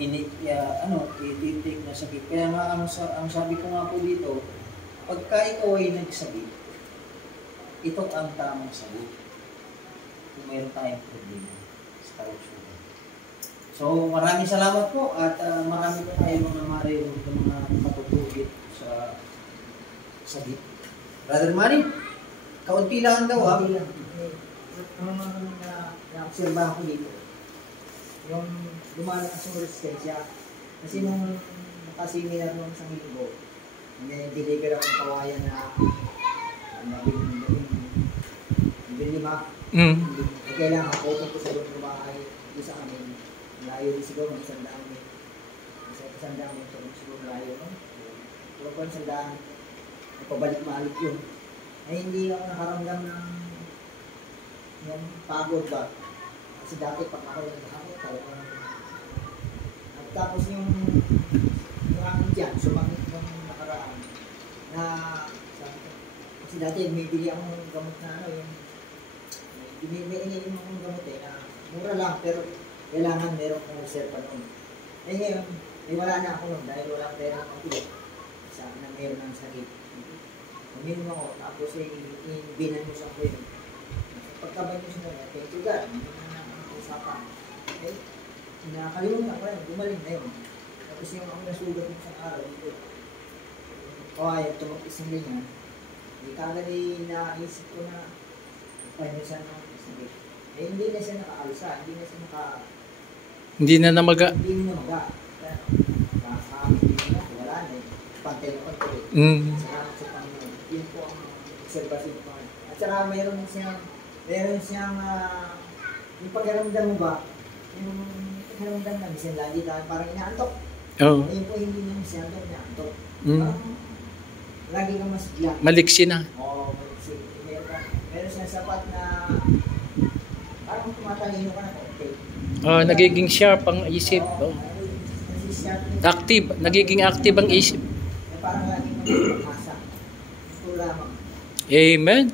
i-take na sakit. Kaya nga ang sabi ko nga po dito, pagka ikaw ay nagsakit, ito ang tamang sagot kung mayroon tayong problema sa kalusugan. So maraming salamat po at marami po tayo mga maririnig ng mga matutugit sa sakit. Brother Manny, kaunti lang daw ha? Kaunti lang. Ang na-obserbahan ko dito, yung lumalakas yung resistensya. Kasi nung nakasimilar nung isang linggo, may deliver akong kawayan na nabinlima. Kailangan ako ko sa loob ng bahay doon sa amin. Layo din siguro ng isang daan. Isang daan mo siguro layo. Pero kung isang daan, napabalik-malik yun. Ay hindi ako nakaramdam ng yung pagod ba. Kasi dati pag ako nagkakakot, talagang at tapos yung aking dyan, sumangit ng nakaraan na sabi ko, kasi dati may bili akong gamot na yung may iniinom akong gamot na mura lang pero kailangan meron kong reserva noon. Eh ngayon, wala na ako noon dahil walang pera akong pili. Sabi na meron ng sakit. Uminom ako, tapos binanus ako yun. Pagkabanus mo na, thank you God, hindi na usapan. Okay? Nakakalimutan ko yun, gumaling na yun. Tapos yung ako nasugat ng isang araw, dito. Kaya tumag-isang ganyan, hindi kagad naisip ko na panusan ng sakit. Eh hindi na siya nakaalsa, hindi na siya Hindi na namaga. Hindi na namaga. Hindi na, wala na eh. Pantay na pantay. Salamat sa Panginoon. Yun po ang observation ko. At saka meron siyang yung pagkaramdam mo ba, yung pagkaramdam na minsan lagi tayo parang inaantok. Oo. Ayun po hindi naman siya doon inaantok. Parang lagi kang masigla. Maliksi na. Oo, maliksi. Meron siya sapat na parang tumatalino ka na okay. Nagiging sharp ang isip. Active. Nagiging active ang isip. Parang lagi kang mag-asa. Ito lamang. Amen.